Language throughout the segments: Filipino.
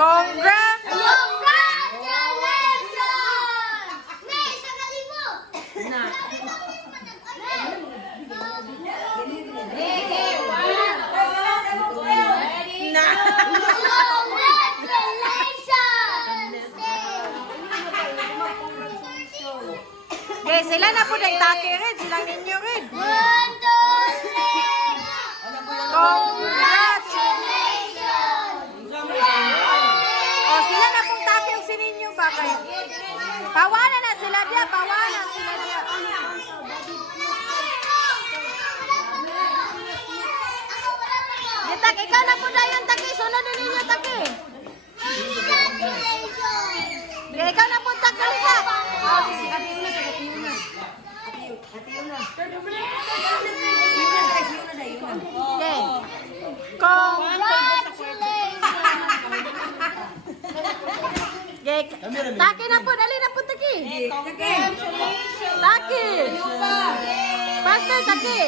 Congrats! Okay, sila na po nagtake rin. Silang ninyo rin. Congratulations! O, sila na pong take yung sininyo ba kayo? Pawana na sila dia. Pawana sila dia. Tak, ikaw na po na yung take. Sunod na ninyo take. Okay, ikaw na po take ulit ha. Okay. Taki na po, dali na po taki. Taki. Faster taki.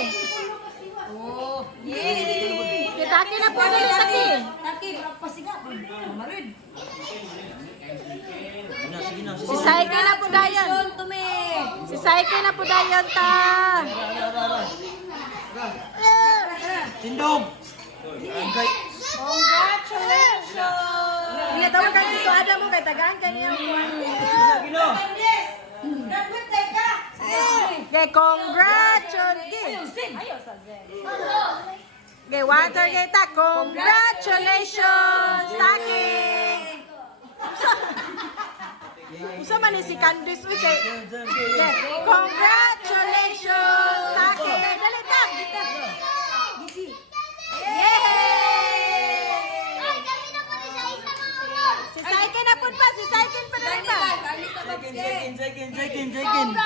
Taki na po, dali taki. Si Saike na po dayon. Si Saike na po dayon ta. Tindong! Congratulations! Iya tahu kan itu ada mo kay tagaan kaniya. Okay, congratulations. Okay, water kita. Congratulations, Taki. Usa man ni si Candice uy kay. Okay, congratulations, Taki. Dali ta. Si Saiken na po pa, si Saiken pa na pa. Saiken. Si Candice.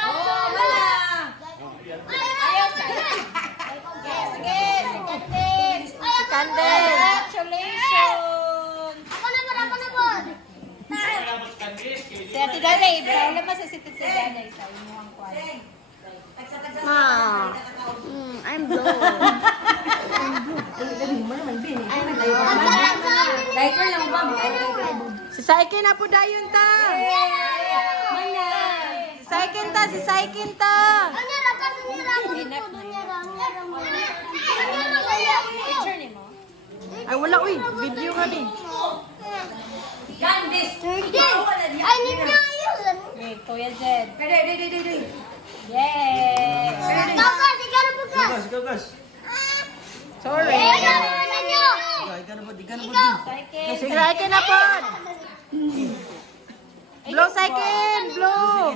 Congratulations. Si Ate Daday, wala mo sa si Ate Daday sa inyong kwan. I'm blue. Si Saiken na po dayon ta. Si Saiken ta. Ay wala uy, video ka din. Okay, Kuya Jed. Yay! Gas. Sorry. Sige, Saiken na po. Blow, Saiken. Blow.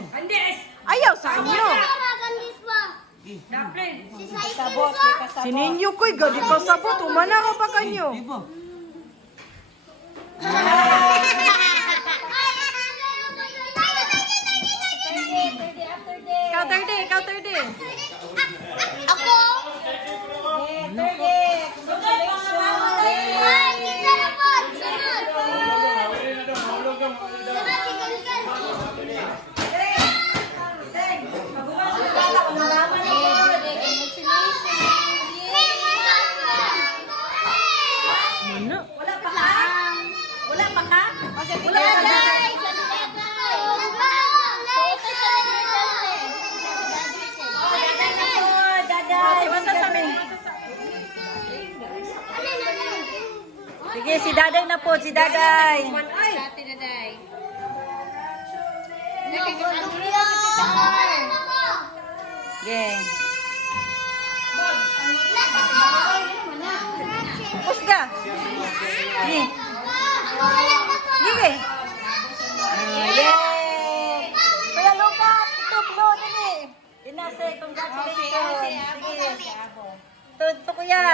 Ayaw sa inyo. Sininyo ko'y gadi pa sabot. Umana ka pa kanyo. Ikaw 30. Ako? Sige, si Daday na po, si Daday. Sige. Pusga. Sige. Sige. Yay! Kuya Lucas, ito, blow din eh. Inase, congratulations. Sige. Ito, kuya.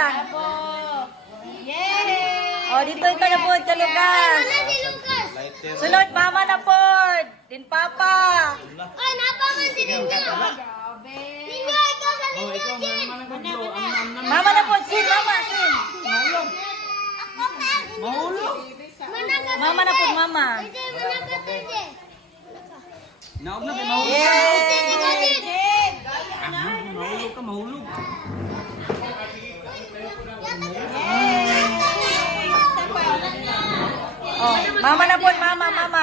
Yay! O, dito ito na po, Kuya Lucas. Sunod, mama na po. Din papa. Ay, napaman si Ninyo. Ninyo, ikaw sa Ninyo, Jin. Mama na po, sin, mama, sin. Mahulog! Mama na po, mama. Naog na kayo, mahulog. Yay! Mahulog. Oh, Mama na po, mama, mama.